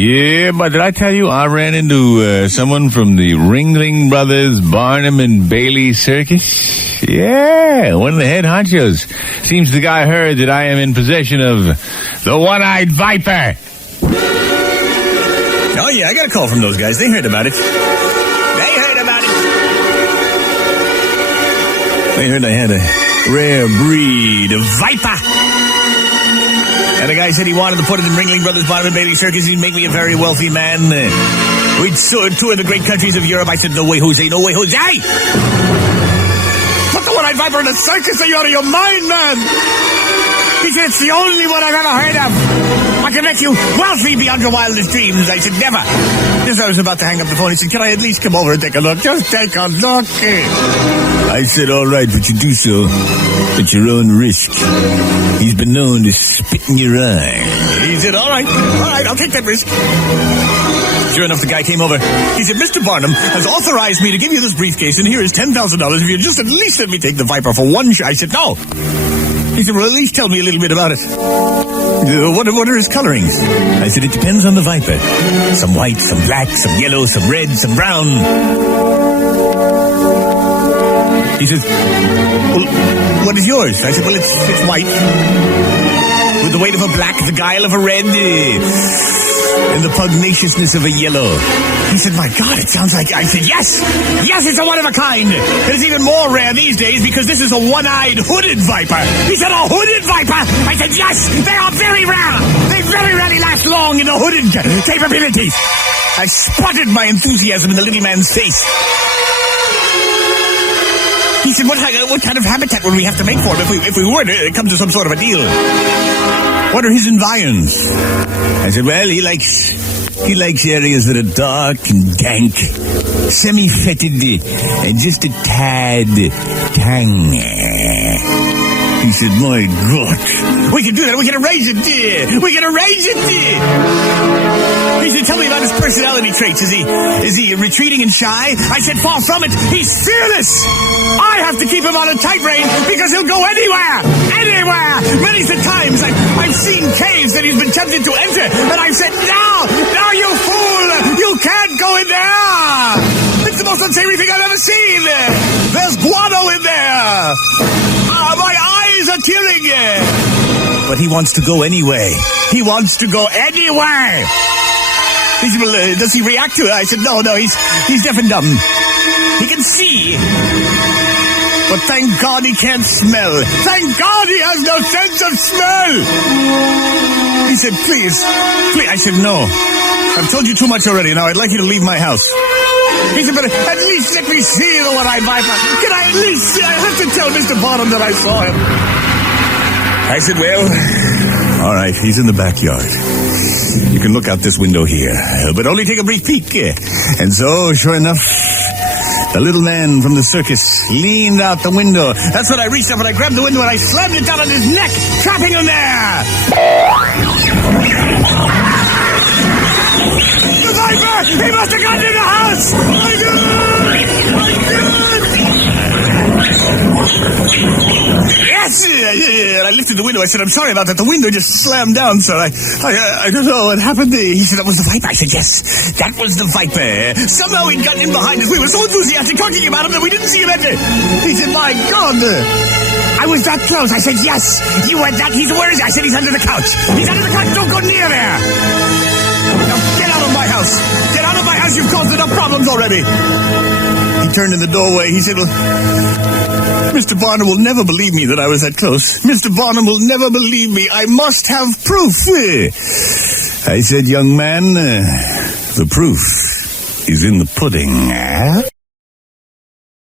Yeah, but did I tell you I ran into someone from the Ringling Brothers, Barnum and Bailey Circus? Yeah, one of the head honchos. Seems the guy heard that I am in possession of the one-eyed viper. Oh, yeah, I got a call from those guys. They heard about it. They heard I had a rare breed of viper. And the guy said he wanted to put it in Ringling Brothers, Barnum and Bailey Circus. He'd make me a very wealthy man. We'd tour the great countries of Europe. I said, no way, Jose, no way, Jose! Put the one-eyed viper in a circus? Are you out of your mind, man? He said, it's the only one I've ever heard of. I can make you wealthy beyond your wildest dreams. I said, never. Just as I was about to hang up the phone, he said, can I at least come over and take a look? Just take a look. I said, all right, but you do so at your own risk. He's been known to spit in your eye. He said, all right, I'll take that risk. Sure enough, the guy came over. He said, Mr. Barnum has authorized me to give you this briefcase, and here is $10,000 if you just at least let me take the viper for one shot. I said, no. He said, well, at least tell me a little bit about it. What are his colorings? I said, it depends on the viper. Some white, some black, some yellow, some red, some brown. He says, well, what is yours? I said, well, it's white. With the weight of a black, the guile of a red, and the pugnaciousness of a yellow. He said, my God, it sounds like... I said, yes, it's a one-of-a-kind. It's even more rare these days because this is a one-eyed hooded viper. He said, a hooded viper? I said, yes, they are very rare. They very rarely last long in the hooded capabilities. I spotted my enthusiasm in the little man's face. He said, what kind of habitat would we have to make for him if we were to come to some sort of a deal? What are his environs? I said, well, he likes areas that are dark and dank, semi-fetid, and just a tad tang. He said, my God, we can do that. We can arrange it. He said, tell me about his personality traits. Is he retreating and shy? I said, far from it. He's fearless. I have to keep him on a tight rein because he'll go anywhere. Many times I've seen caves that he's been tempted to enter, and I've said, no, you fool. You can't go in there. It's the most unsavory thing I've ever seen. There's guano in there. My eyes are tearing. But he wants to go anyway. He wants to go anywhere. He said, well, does he react to it? I said, no, he's deaf and dumb. He can see. But thank God he can't smell. Thank God he has no sense of smell. He said, please. I said, no. I've told you too much already. Now I'd like you to leave my house. He said, but at least let me see the one-eyed viper. Can I at least see? I have to tell Mr. Barnum that I saw him. I said, well, all right, he's in the backyard. You can look out this window here, but only take a brief peek. And so, sure enough, the little man from the circus leaned out the window. That's when I reached up and I grabbed the window and I slammed it down on his neck, trapping him there. The viper! He must have gotten in the house! My God! Yes! And I lifted the window. I said, I'm sorry about that. The window just slammed down, sir. I don't know what happened. He said, that was the viper. I said, yes, that was the viper. Somehow he'd gotten in behind us. We were so enthusiastic talking about him that we didn't see him enter. He said, my God. I was that close. I said, yes, you were that. Where is he? I said, he's under the couch. He's under the couch. Don't go near there. Now, get out of my house. Get out of my house. You've caused enough problems already. He turned in the doorway. He said, well, Mr. Barnum will never believe me that I was that close. Mr. Barnum will never believe me. I must have proof. I said, young man, the proof is in the pudding.